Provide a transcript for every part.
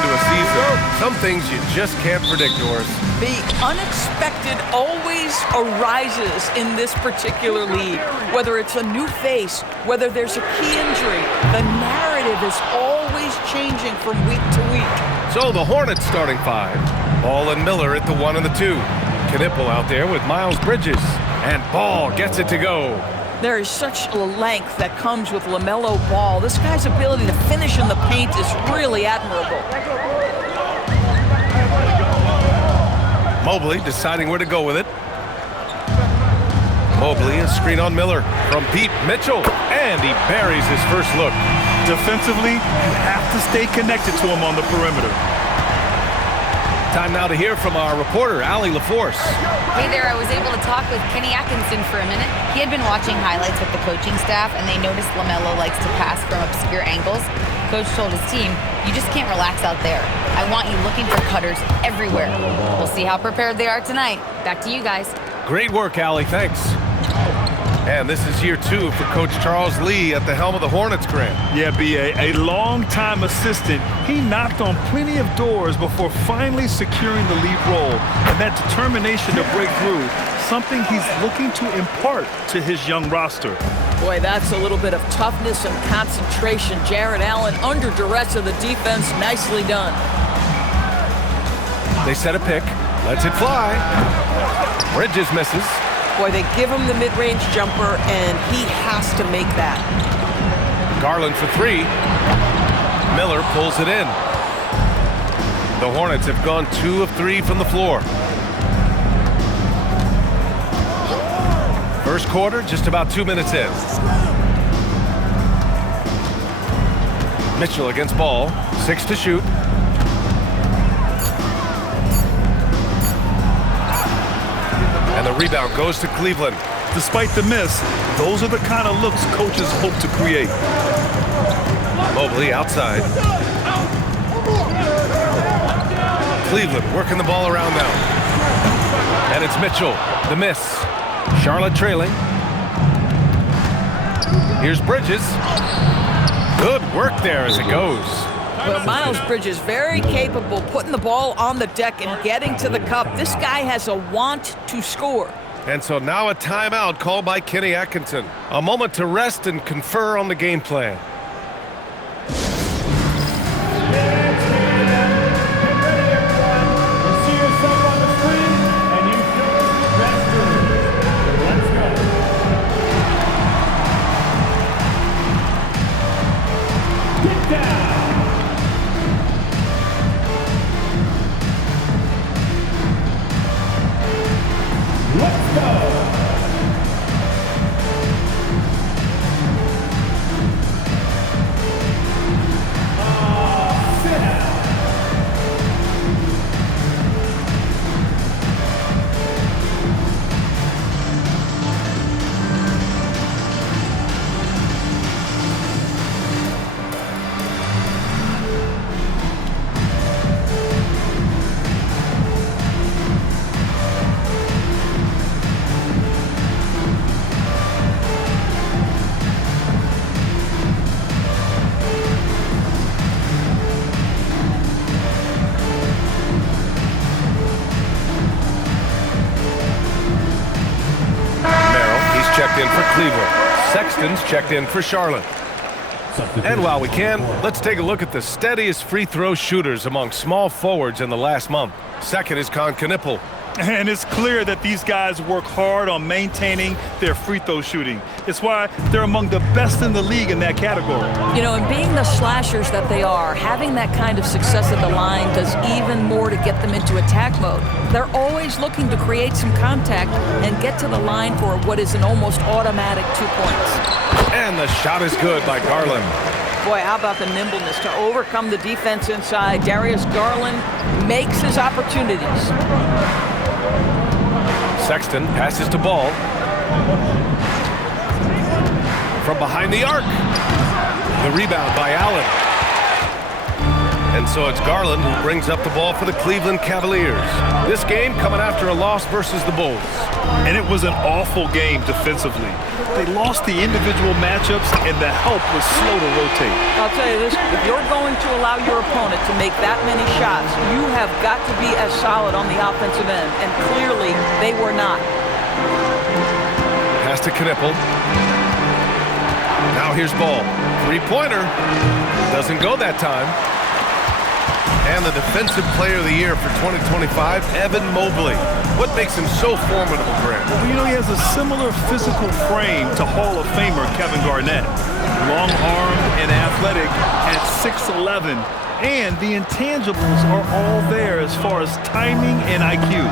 into a season, some things you just can't predict, Doris. The unexpected always arises in this particular league. Whether it's a new face, whether there's a key injury, the narrative is always changing from week to week. So the Hornets starting five. Ball and Miller at the 1 and the 2. Knipple out there with Miles Bridges. And Ball gets it to go. There is such a length that comes with LaMelo Ball. This guy's ability to finish in the paint is really admirable. Mobley deciding where to go with it. Mobley, a screen on Miller from Pete Mitchell, and he buries his first look. Defensively, you have to stay connected to him on the perimeter. Time now to hear from our reporter, Allie LaForce. Hey there, I was able to talk with Kenny Atkinson for a minute. He had been watching highlights with the coaching staff, and they noticed LaMelo likes to pass from obscure angles. Coach told his team, you just can't relax out there. I want you looking for cutters everywhere. We'll see how prepared they are tonight. Back to you guys. Great work, Allie. Thanks. And this is year 2 for Coach Charles Lee at the helm of the Hornets, Grant. Yeah, B.A., a long-time assistant. He knocked on plenty of doors before finally securing the lead role. And that determination to break through, something he's looking to impart to his young roster. Boy, that's a little bit of toughness and concentration. Jarrett Allen under duress of the defense. Nicely done. They set a pick. Lets it fly. Bridges misses. Boy, they give him the mid-range jumper, and he has to make that. Garland for 3. Miller pulls it in. The Hornets have gone 2 of 3 from the floor. First quarter, just about 2 minutes in. Mitchell against Ball. 6 to shoot. And the rebound goes to Cleveland. Despite the miss, those are the kind of looks coaches hope to create. Mobley outside. Cleveland working the ball around now. And it's Mitchell, the miss. Charlotte trailing. Here's Bridges. Good work there as it goes. Well, Miles Bridges, very capable, putting the ball on the deck and getting to the cup. This guy has a want to score. And so now a timeout called by Kenny Atkinson. A moment to rest and confer on the game plan. Checked in for Cleveland. Sexton's checked in for Charlotte. And while we can, let's take a look at the steadiest free throw shooters among small forwards in the last month. Second is Con Knipple. And it's clear that these guys work hard on maintaining their free throw shooting. It's why they're among the best in the league in that category. You know, and being the slashers that they are, having that kind of success at the line does even more to get them into attack mode. They're always looking to create some contact and get to the line for what is an almost automatic 2 points. And the shot is good by Garland. Boy, how about the nimbleness to overcome the defense inside. Darius Garland makes his opportunities. Sexton passes to Ball. From behind the arc. The rebound by Allen. And so it's Garland who brings up the ball for the Cleveland Cavaliers. This game coming after a loss versus the Bulls. And it was an awful game defensively. They lost the individual matchups, and the help was slow to rotate. I'll tell you this, if you're going to allow your opponent to make that many shots, you have got to be as solid on the offensive end, and clearly they were not. Pass to Knippel. Now here's Ball. Three-pointer. Doesn't go that time. And the Defensive Player of the Year for 2025, Evan Mobley. What makes him so formidable, Grant? Well, you know, he has a similar physical frame to Hall of Famer Kevin Garnett. Long-armed and athletic at 6'11", and the intangibles are all there as far as timing and IQ.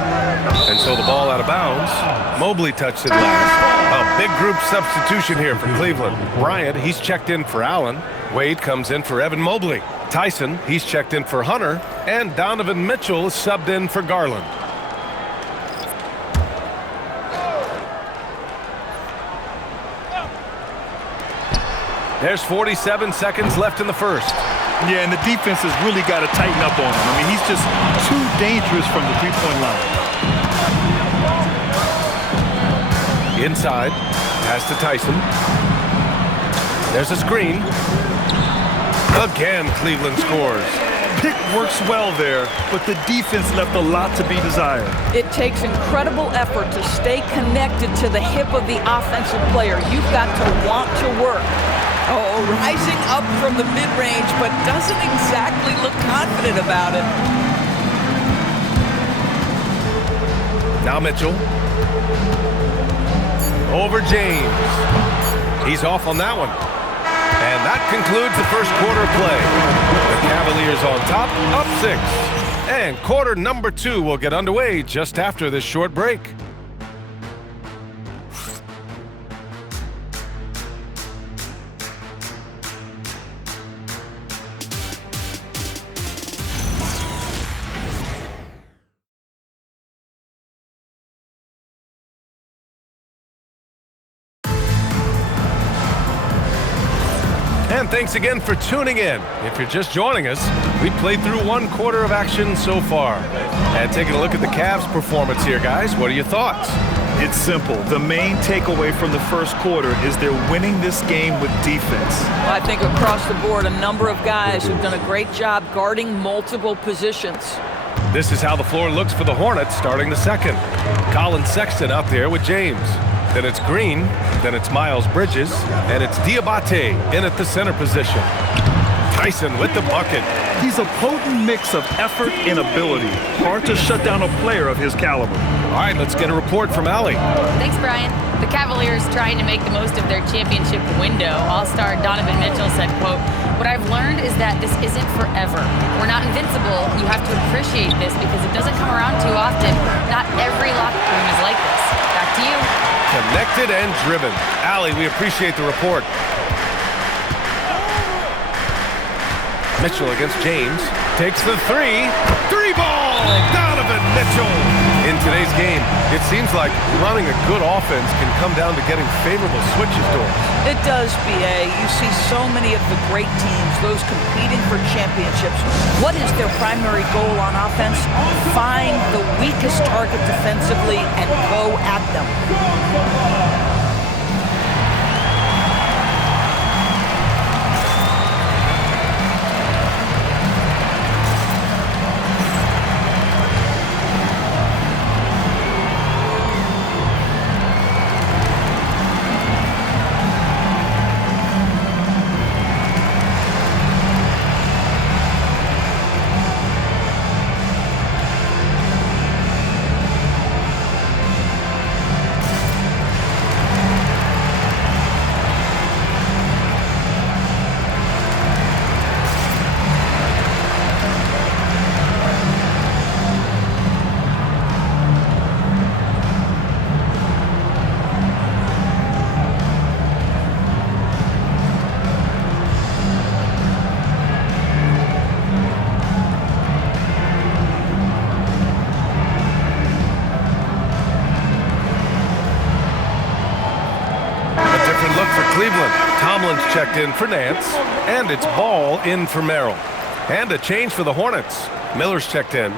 And so the ball out of bounds. Mobley touched it last. A big group substitution here for Cleveland. Bryant, he's checked in for Allen. Wade comes in for Evan Mobley. Tyson, he's checked in for Hunter. And Donovan Mitchell is subbed in for Garland. There's 47 seconds left in the first. Yeah, and the defense has really got to tighten up on him. I mean, he's just too dangerous from the three-point line. Inside, pass to Tyson. There's a screen. Again, Cleveland scores. Pick works well there, but the defense left a lot to be desired. It takes incredible effort to stay connected to the hip of the offensive player. You've got to want to work. Oh, rising up from the mid-range, but doesn't exactly look confident about it. Now Mitchell. Over James. He's off on that one. And that concludes the first quarter play. The Cavaliers on top, up 6. And quarter number 2 will get underway just after this short break. And thanks again for tuning in. If you're just joining us, we played through one quarter of action so far. And taking a look at the Cavs' performance here, guys, what are your thoughts? It's simple. The main takeaway from the first quarter is they're winning this game with defense. I think across the board, a number of guys who've done a great job guarding multiple positions. This is how the floor looks for the Hornets starting the second. Colin Sexton out there with James. Then it's Green, then it's Miles Bridges, and it's Diabate in at the center position. Tyson with the bucket. He's a potent mix of effort and ability. Hard to shut down a player of his caliber. All right, let's get a report from Allie. Thanks, Brian. The Cavaliers trying to make the most of their championship window. All-star Donovan Mitchell said, quote, "What I've learned is that this isn't forever. We're not invincible. You have to appreciate this because it doesn't come around too often. Not every locker room is like this." Back to you. Connected and driven. Allie, we appreciate the report. Mitchell against James. Takes the three. Three ball! Donovan Mitchell! In today's game, it seems like running a good offense can come down to getting favorable switches doors. It does, B.A. You see so many of the great teams, those competing for championships. What is their primary goal on offense? Find the weakest target defensively and go at them. Cleveland. Tomlin's checked in for Nance, and it's Ball in for Merrill. And a change for the Hornets. Miller's checked in.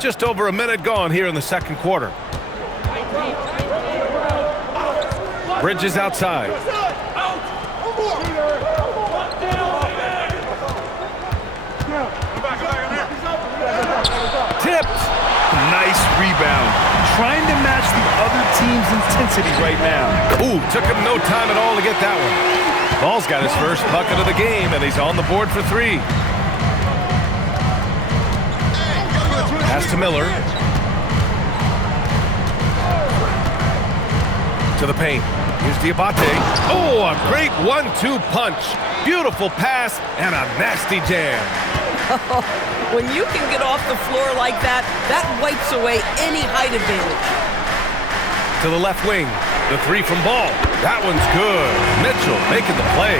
Just over a minute gone here in the second quarter. Bridges outside. Tipped. Nice rebound. Trying to match the other team's intensity right now. Ooh, took him no time at all to get that one. Ball's got his first bucket of the game, and he's on the board for 3. Pass to Miller. To the paint. Here's Diabate. Oh, a great 1-2 punch. Beautiful pass and a nasty jam. When you can get off the floor like that, that wipes away any height advantage. To the left wing. The 3 from Ball. That one's good. Mitchell making the play.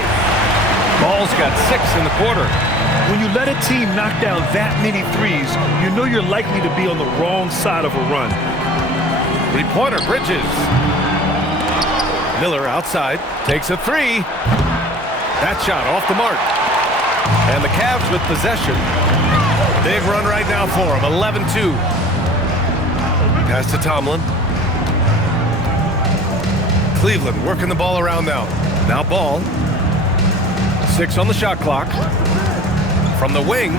Ball's got 6 in the quarter. When you let a team knock down that many threes, you know you're likely to be on the wrong side of a run. 3-pointer, Bridges. Miller outside, takes a 3. That shot off the mark. And the Cavs with possession. Big run right now for him, 11-2. Pass to Tomlin. Cleveland working the ball around now. Now Ball. 6 on the shot clock. From the wing.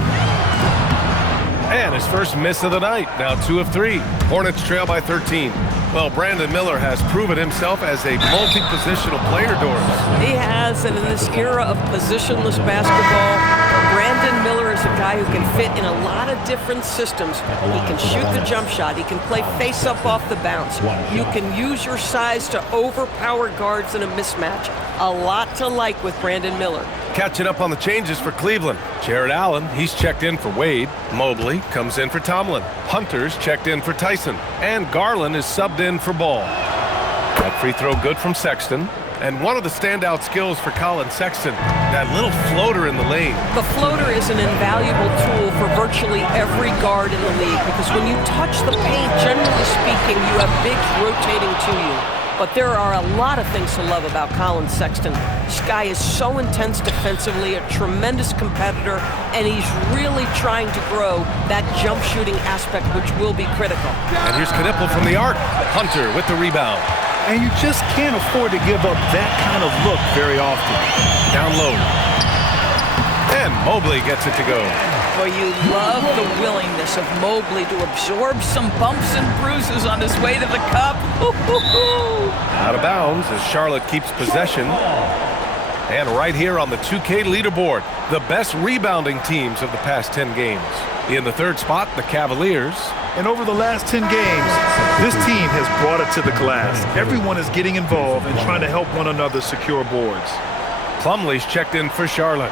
And his first miss of the night. Now 2 of 3. Hornets trail by 13. Well, Brandon Miller has proven himself as a multi-positional player, Doris. He has, and in this era of positionless basketball, Brandon Miller is a guy who can fit in a lot of different systems. He can shoot the jump shot. He can play face-up off the bounce. You can use your size to overpower guards in a mismatch. A lot to like with Brandon Miller. Catching up on the changes for Cleveland. Jared Allen, he's checked in for Wade. Mobley comes in for Tomlin. Hunter's checked in for Tyson. And Garland is subbed in for Ball. That free throw good from Sexton. And one of the standout skills for Colin Sexton, that little floater in the lane. The floater is an invaluable tool for virtually every guard in the league because when you touch the paint, generally speaking, you have bigs rotating to you. But there are a lot of things to love about Colin Sexton. This guy is so intense defensively, a tremendous competitor, and he's really trying to grow that jump shooting aspect, which will be critical. And here's Knipple from the arc. Hunter with the rebound. And you just can't afford to give up that kind of look very often. Down low. And Mobley gets it to go. Boy, you love the willingness of Mobley to absorb some bumps and bruises on his way to the cup. Out of bounds as Charlotte keeps possession. And right here on the 2K leaderboard, the best rebounding teams of the past 10 games. In the third spot, the Cavaliers. And over the last 10 games, this team has brought it to the glass. Everyone is getting involved and trying to help one another secure boards. Plumlee's checked in for Charlotte.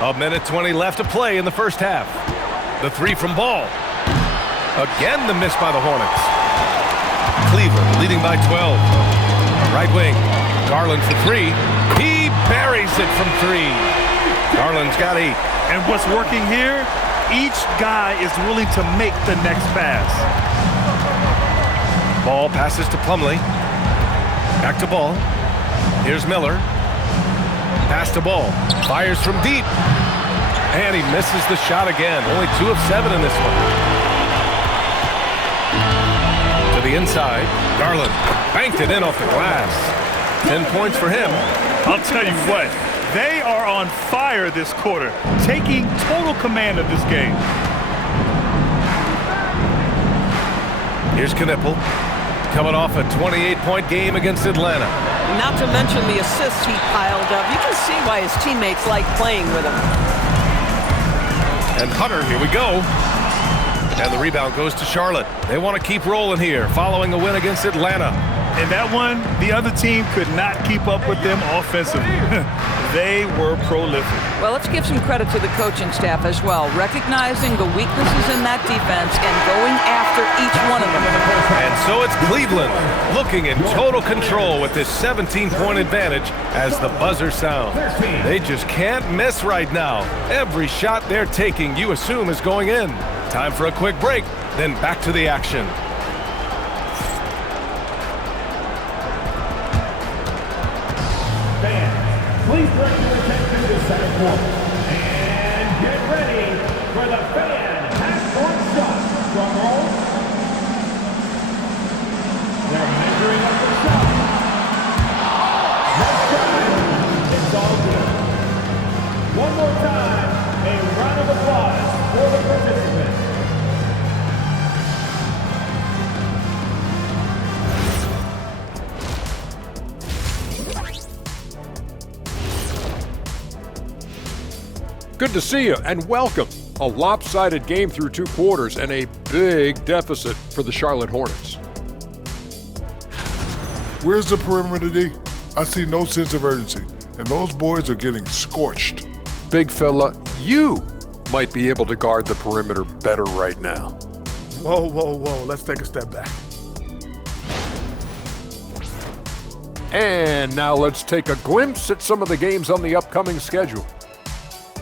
A minute 20 left to play in the first half. The 3 from Ball. Again the miss by the Hornets. Cleveland leading by 12. Right wing. Garland for 3. He buries it from 3. Garland's got 8. And what's working here? Each guy is willing to make the next pass. Ball passes to Plumlee. Back to Ball. Here's Miller. Pass to Ball. Fires from deep. And he misses the shot again. Only 2 of 7 in this one. To the inside. Garland banked it in off the glass. 10 points for him. I'll tell you what, they are on fire this quarter, taking total command of this game. Here's Knipple, coming off a 28-point game against Atlanta. Not to mention the assists he piled up. You can see why his teammates like playing with him. And Hunter, here we go. And the rebound goes to Charlotte. They want to keep rolling here, following a win against Atlanta. And that one, the other team could not keep up with them offensively. They were prolific. Well, let's give some credit to the coaching staff as well, recognizing the weaknesses in that defense and going after each one of them. And so it's Cleveland looking in total control with this 17-point advantage as the buzzer sounds. They just can't miss right now. Every shot they're taking, you assume, is going in. Time for a quick break, then back to the action. Please direct your attention to the second quarter. And get ready for the fan half-court shot. Drum roll. They're measuring up the shot. Next time, it's all good. One more time, a round of applause for the participants. Good to see you and welcome. A lopsided game through 2 quarters and a big deficit for the Charlotte Hornets. Where's the perimeter, D? I see no sense of urgency, and those boys are getting scorched. Big fella, you might be able to guard the perimeter better right now. Whoa, whoa, whoa. Let's take a step back. And now let's take a glimpse at some of the games on the upcoming schedule.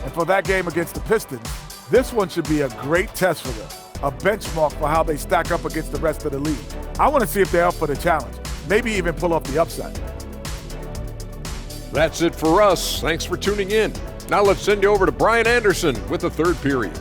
And for that game against the Pistons, this one should be a great test for them, a benchmark for how they stack up against the rest of the league. I want to see if they're up for the challenge, maybe even pull off the upset. That's it for us. Thanks for tuning in. Now let's send you over to Brian Anderson with the third period.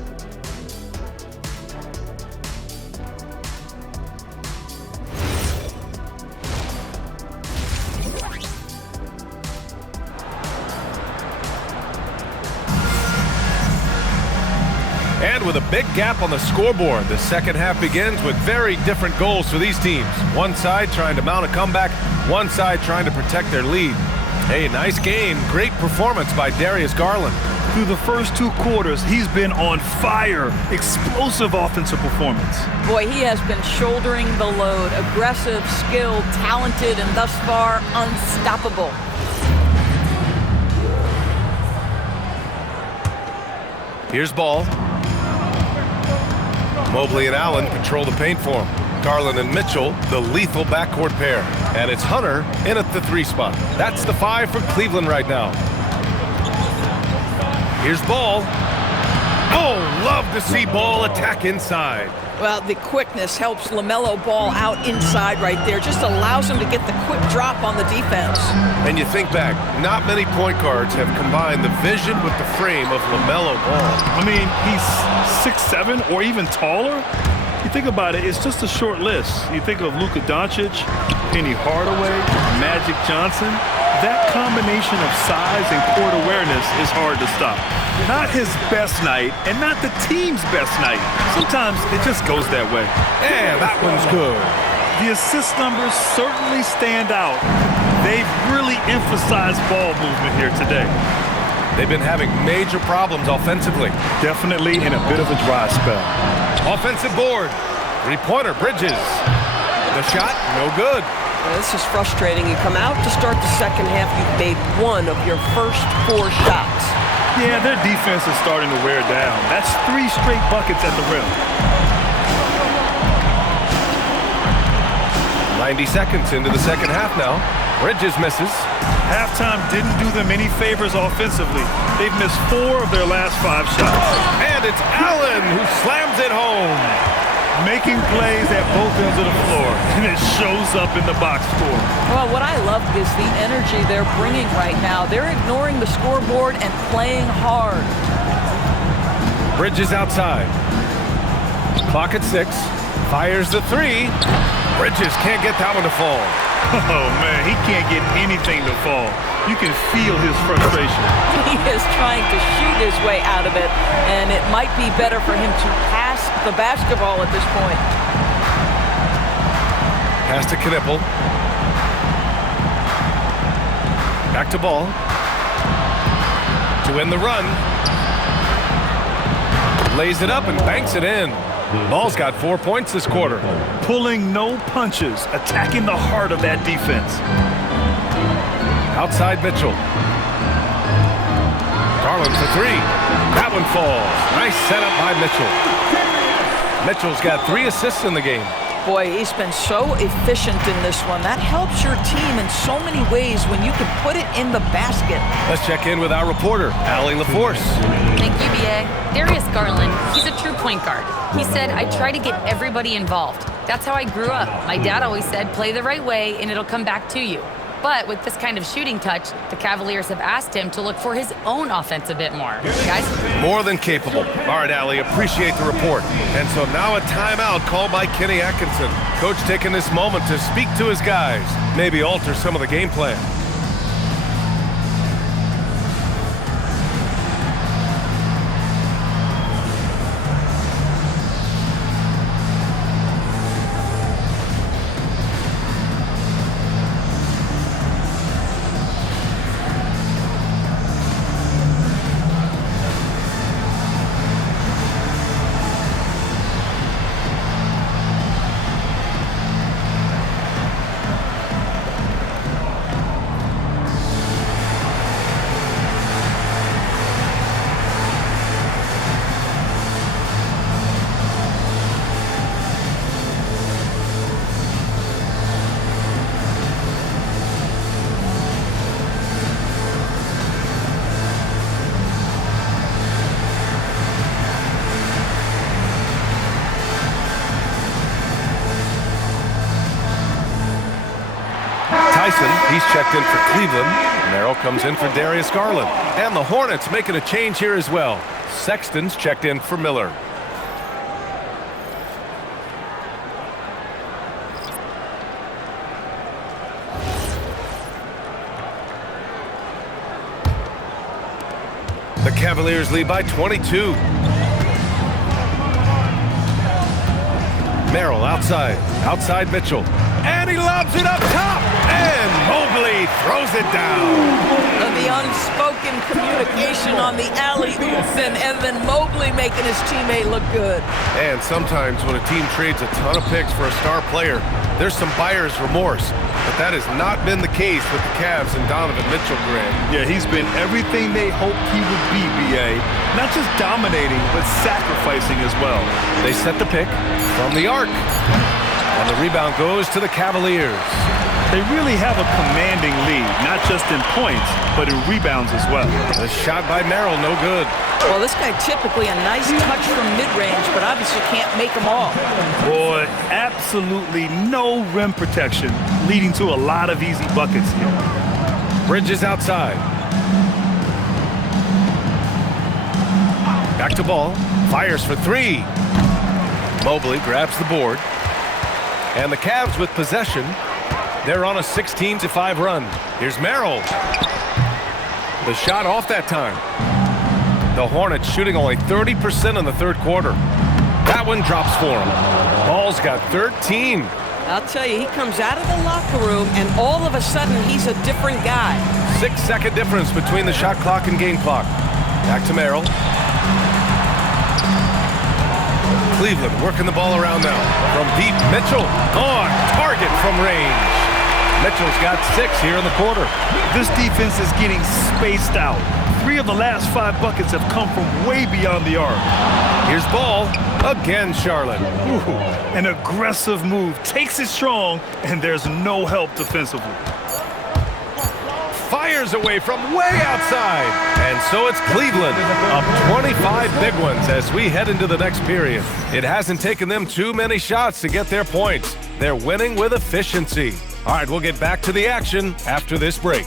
And with a big gap on the scoreboard, the second half begins with very different goals for these teams. One side trying to mount a comeback, one side trying to protect their lead. Hey, nice game. Great performance by Darius Garland. Through the first 2 quarters, he's been on fire. Explosive offensive performance. Boy, he has been shouldering the load. Aggressive, skilled, talented, and thus far unstoppable. Here's Ball. Mobley and Allen control the paint for him. Garland and Mitchell, the lethal backcourt pair. And it's Hunter in at the 3 spot. That's the 5 for Cleveland right now. Here's Ball. Oh, love to see Ball attack inside. Well, the quickness helps LaMelo Ball out inside right there. Just allows him to get the quick drop on the defense. And you think back, not many point guards have combined the vision with the frame of LaMelo Ball. I mean, he's 6'7" or even taller. You think about it, it's just a short list. You think of Luka Doncic, Penny Hardaway, Magic Johnson. That combination of size and court awareness is hard to stop. Not his best night, and not the team's best night. Sometimes it just goes that way. And that one's good. The assist numbers certainly stand out. They've really emphasized ball movement here today. They've been having major problems offensively. Definitely in a bit of a dry spell. Offensive board. 3-pointer, Bridges. The shot, no good. Well, this is frustrating. You come out to start the second half, you've made 1 of your first 4 shots. Yeah, their defense is starting to wear down. That's 3 straight buckets at the rim. 90 seconds into the second half now. Bridges misses. Halftime didn't do them any favors offensively. They've missed 4 of their last 5 shots. And it's Allen who slams it home. Making plays at both ends of the floor, and it shows up in the box score. Well, what I love is the energy they're bringing right now. They're ignoring the scoreboard and playing hard. Bridges outside. Clock at 6. Fires the 3. Bridges can't get that one to fall. Oh, man, he can't get anything to fall. You can feel his frustration. He is trying to shoot his way out of it, and it might be better for him to pass the basketball at this point. Pass to Knipple. Back to Ball. To end the run. Lays it up and banks it in. Ball's got 4 points this quarter. Pulling no punches, attacking the heart of that defense. Outside Mitchell. Garland for three. That one falls. Nice setup by Mitchell. Mitchell's got 3 assists in the game. Boy, he's been so efficient in this one. That helps your team in so many ways when you can put it in the basket. Let's check in with our reporter, Allie LaForce. Thank you, B.A. Darius Garland, he's a true point guard. He said, I try to get everybody involved. That's how I grew up. My dad always said, play the right way and it'll come back to you. But with this kind of shooting touch, the Cavaliers have asked him to look for his own offense a bit more. Guys? More than capable. All right, Allie, appreciate the report. And so now a timeout called by Kenny Atkinson. Coach taking this moment to speak to his guys, maybe alter some of the game plan. He's checked in for Cleveland. Merrill comes in for Darius Garland. And the Hornets making a change here as well. Sexton's checked in for Miller. The Cavaliers lead by 22. Merrill outside Mitchell. And he lobs it up top. And Mobley throws it down. The unspoken communication on the alley-oop, and then Mobley making his teammate look good. And sometimes when a team trades a ton of picks for a star player, there's some buyer's remorse. But that has not been the case with the Cavs and Donovan Mitchell, Grant. Yeah, he's been everything they hoped he would be, B.A. Not just dominating, but sacrificing as well. They set the pick from the arc. And the rebound goes to the Cavaliers. They really have a commanding lead, not just in points, but in rebounds as well. The shot by Merrill, no good. Well, this guy typically a nice touch from mid-range, but obviously can't make them all. Boy, absolutely no rim protection, leading to a lot of easy buckets here. Bridges outside. Back to ball. Fires for three. Mobley grabs the board. And the Cavs with possession. They're on a 16-5 run. Here's Merrill. The shot off that time. The Hornets shooting only 30% in the third quarter. That one drops for him. Ball's got 13. I'll tell you, he comes out of the locker room, and all of a sudden, he's a different guy. 6-second difference between the shot clock and game clock. Back to Merrill. Cleveland working the ball around now. From deep, Mitchell on target from range. Mitchell's got 6 here in the quarter. This defense is getting spaced out. 3 of the last 5 buckets have come from way beyond the arc. Here's Ball. Again, Charlotte. Ooh, an aggressive move. Takes it strong, and there's no help defensively. Fires away from way outside. And so it's Cleveland up 25 big ones as we head into the next period. It hasn't taken them too many shots to get their points. They're winning with efficiency. All right, we'll get back to the action after this break.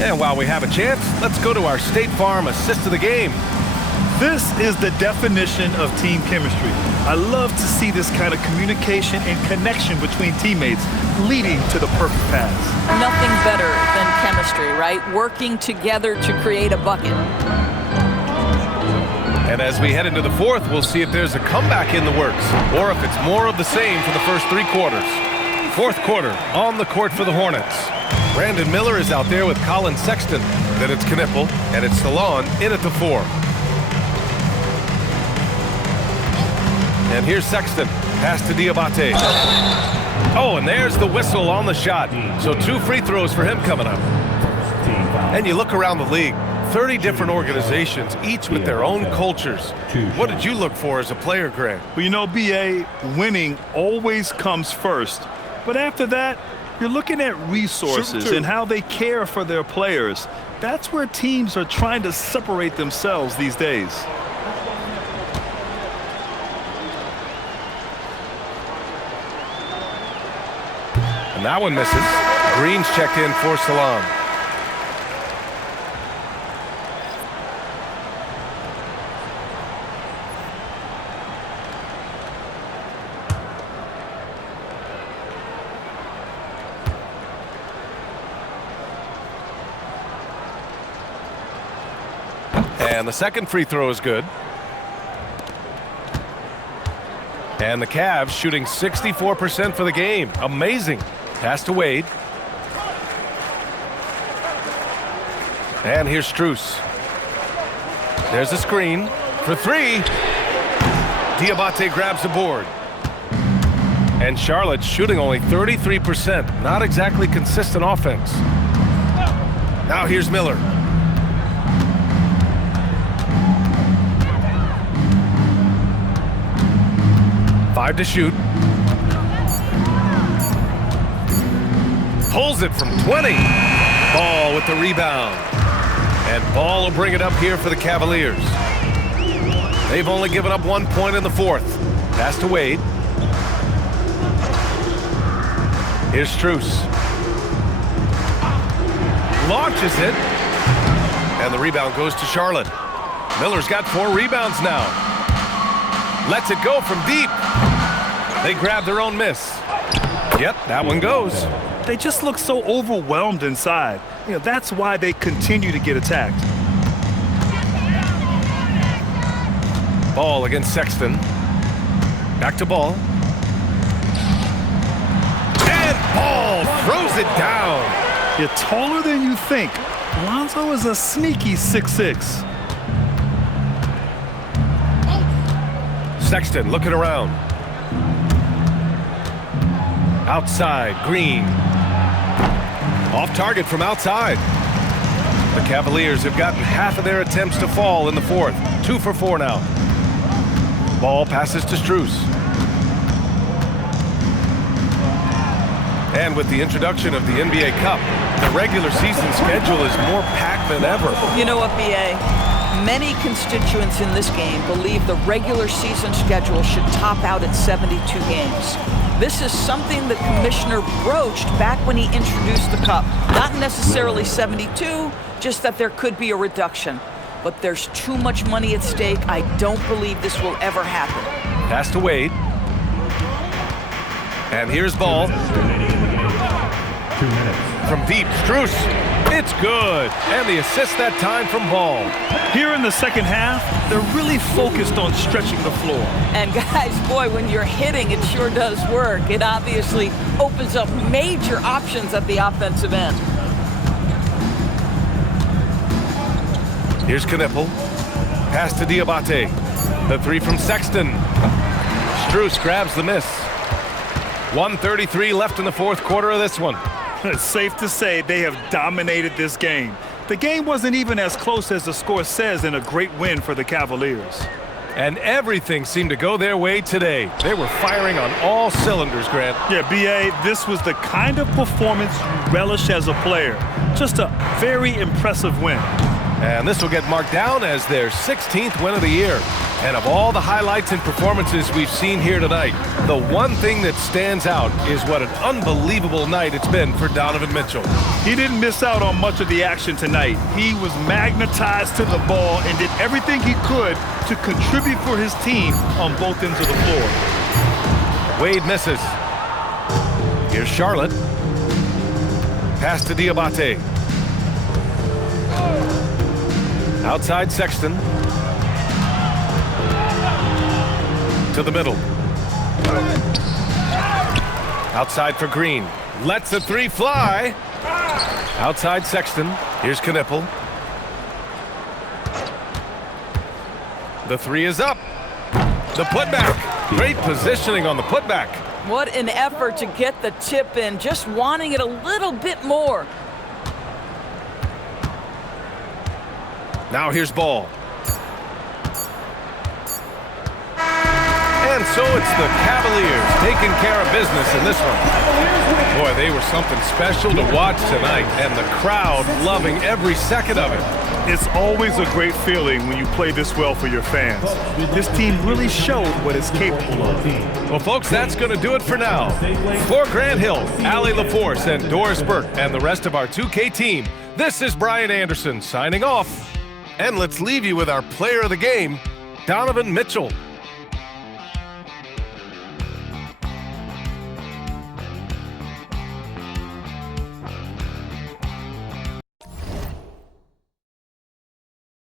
And while we have a chance, let's go to our State Farm assist of the game. This is the definition of team chemistry. I love to see this kind of communication and connection between teammates leading to the perfect pass. Nothing better than chemistry, right? Working together to create a bucket. And as we head into the fourth, we'll see if there's a comeback in the works or if it's more of the same for the first 3 quarters. Fourth quarter on the court for the Hornets. Brandon Miller is out there with Colin Sexton. Then it's Knipple, and it's Stallone in at the 4. And here's Sexton. Pass to Diabate. Oh, and there's the whistle on the shot. So 2 free throws for him coming up. And you look around the league, 30 different organizations, each with their own cultures. What did you look for as a player, Grant? Well, you know, B.A., winning always comes first. But after that, you're looking at resources and how they care for their players. That's where teams are trying to separate themselves these days. And that one misses. Green's checked in for Salam. And the second free throw is good. And the Cavs shooting 64% for the game. Amazing. Pass to Wade. And here's Strus. There's a screen for 3. Diabate grabs the board. And Charlotte shooting only 33%. Not exactly consistent offense. Now here's Miller. Five to shoot. Pulls it from 20. Ball with the rebound. And Ball will bring it up here for the Cavaliers. They've only given up 1 point in the 4th. Pass to Wade. Here's Strus. Launches it. And the rebound goes to Charlotte. Miller's got 4 rebounds now. Lets it go from deep. They grab their own miss. Yep, that one goes. They just look so overwhelmed inside. You know, that's why they continue to get attacked. Ball against Sexton. Back to Ball. And Ball throws it down. You're taller than you think. Lonzo is a sneaky 6'6". Sexton looking around. Outside, Green. Off target from outside. The Cavaliers have gotten half of their attempts to fall in the 4th. 2 for 4 now. Ball passes to Strus. And with the introduction of the NBA Cup, the regular season schedule is more packed than ever. You know what, B.A.? Many constituents in this game believe the regular season schedule should top out at 72 games. This is something the commissioner broached back when he introduced the Cup. Not necessarily 72, just that there could be a reduction. But there's too much money at stake. I don't believe this will ever happen. Pass to Wade. And here's Ball. 2 minutes. From deep, Strus. It's good. And the assist that time from Ball. Here in the second half, they're really focused on stretching the floor. And guys, boy, when you're hitting, it sure does work. It obviously opens up major options at the offensive end. Here's Knipple. Pass to Diabate. The 3 from Sexton. Strus grabs the miss. 1:33 left in the 4th quarter of this one. It's safe to say they have dominated this game. The game wasn't even as close as the score says in a great win for the Cavaliers. And everything seemed to go their way today. They were firing on all cylinders, Grant. Yeah, B.A., this was the kind of performance you relish as a player. Just a very impressive win. And this will get marked down as their 16th win of the year. And of all the highlights and performances we've seen here tonight, the one thing that stands out is what an unbelievable night it's been for Donovan Mitchell. He didn't miss out on much of the action tonight. He was magnetized to the ball and did everything he could to contribute for his team on both ends of the floor. Wade misses. Here's Charlotte. Pass to Diabate. Outside Sexton. To the middle. Outside for Green. Lets the three fly. Outside Sexton. Here's Knipple. The three is up. The putback. Great positioning on the putback. What an effort to get the tip in, just wanting it a little bit more. Now here's Ball. And so it's the Cavaliers taking care of business in this one. Boy, they were something special to watch tonight, and the crowd loving every second of it. It's always a great feeling when you play this well for your fans. This team really showed what it's capable of. Well, folks, that's going to do it for now. For Grant Hill, Allie LaForce, and Doris Burke, and the rest of our 2K team, this is Brian Anderson signing off. And let's leave you with our player of the game, Donovan Mitchell.